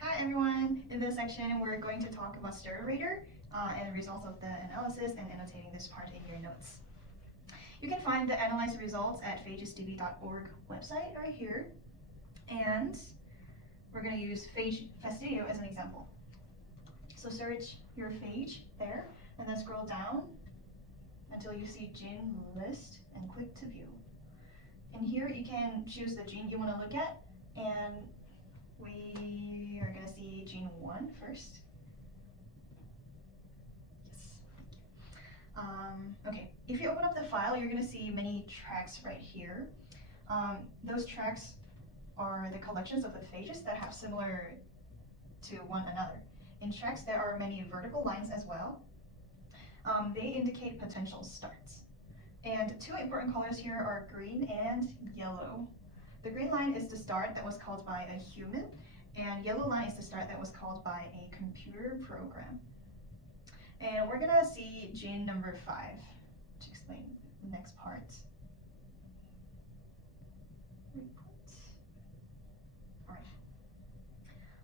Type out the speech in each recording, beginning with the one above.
Hi everyone! In this section, we're going to talk about Starterator and results of the analysis and annotating this part in your notes. You can find the analyzed results at phagesdb.org website right here. And we're going to use phage Fastidio as an example. So search your phage there and then scroll down until you see gene list and click to view. And here you can choose the gene you want to look at, and we are going to see gene 1 first. Yes. Okay, if you open up the file, you're going to see many tracks right here. Those tracks are the collections of the phages that have similar to one another. In tracks, there are many vertical lines as well. They indicate potential starts. And two important colors here are green and yellow. The green line is the start that was called by a human, and yellow line is the start that was called by a computer program. And we're gonna see gene number 5 to explain the next part. All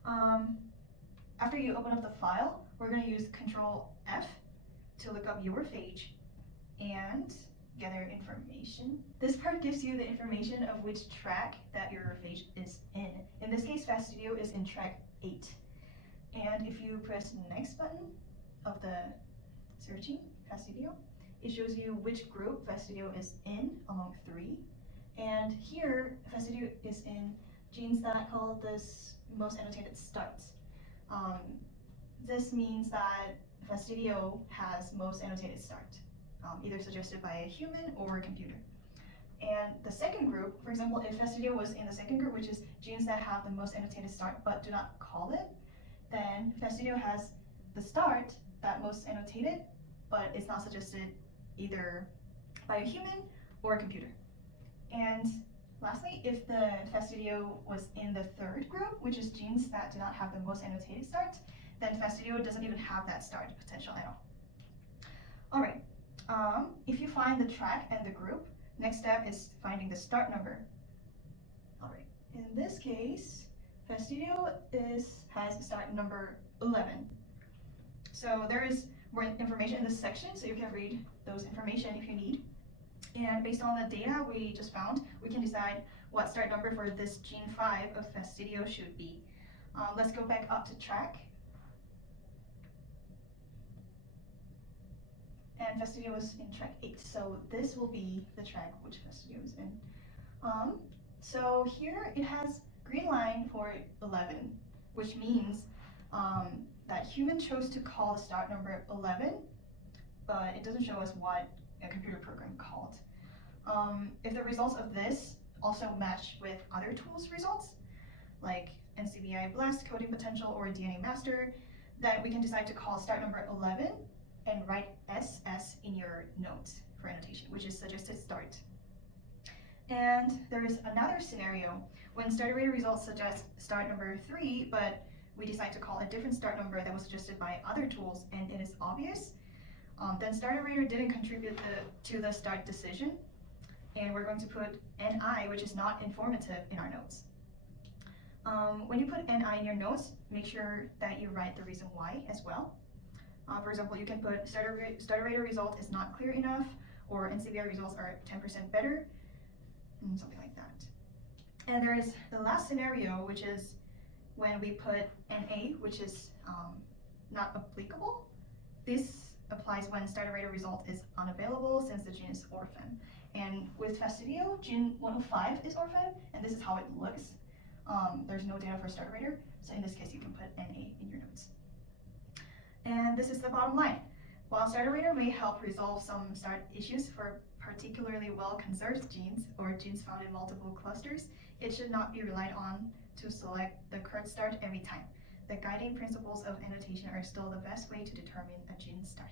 right. After you open up the file, we're gonna use Control F to look up your phage and gather information. This part gives you the information of which track that your phage is in. In this case, Fastidio is in track 8. And if you press the next button of the searching Fastidio, it shows you which group Fastidio is in among 3. And here, Fastidio is in genes that call this most annotated starts. This means that Fastidio has most annotated start, either suggested by a human or a computer. And the second group, for example, if Fastidio was in the second group, which is genes that have the most annotated start but do not call it, then Fastidio has the start that most annotated, but it's not suggested either by a human or a computer. And lastly, if the Fastidio was in the third group, which is genes that do not have the most annotated start, then Fastidio doesn't even have that start potential at all. All right, if you find the track and the group, next step is finding the start number. All right, in this case, Fastidio has start number 11. So there is more information in this section, so you can read those information if you need. And based on the data we just found, we can decide what start number for this gene 5 of Fastidio should be. Let's go back up to track. And Fastidio was in track 8, so this will be the track which Fastidio is in. So here it has green line for 11, which means that human chose to call the start number 11, but it doesn't show us what a computer program called. If the results of this also match with other tools' results, like NCBI Blast, coding potential, or DNA master, then we can decide to call start number 11 and write SS in your notes for annotation, which is suggested start. And there is another scenario when Starterator results suggest start number 3, but we decide to call a different start number that was suggested by other tools, and it is obvious, then Starterator didn't contribute to the start decision, and we're going to put NI, which is not informative, in our notes. When you put NI in your notes, make sure that you write the reason why as well. For example, you can put Starterator result is not clear enough, or NCBI results are 10% better, something like that. And there is the last scenario, which is when we put NA, which is not applicable. This applies when Starterator result is unavailable since the gene is orphan. And with Fastidio, gene 105 is orphan, and this is how it looks. There's no data for Starterator, so in this case you can put NA in your notes. And this is the bottom line. While Starterator may help resolve some start issues for particularly well-conserved genes or genes found in multiple clusters, it should not be relied on to select the correct start every time. The guiding principles of annotation are still the best way to determine a gene start.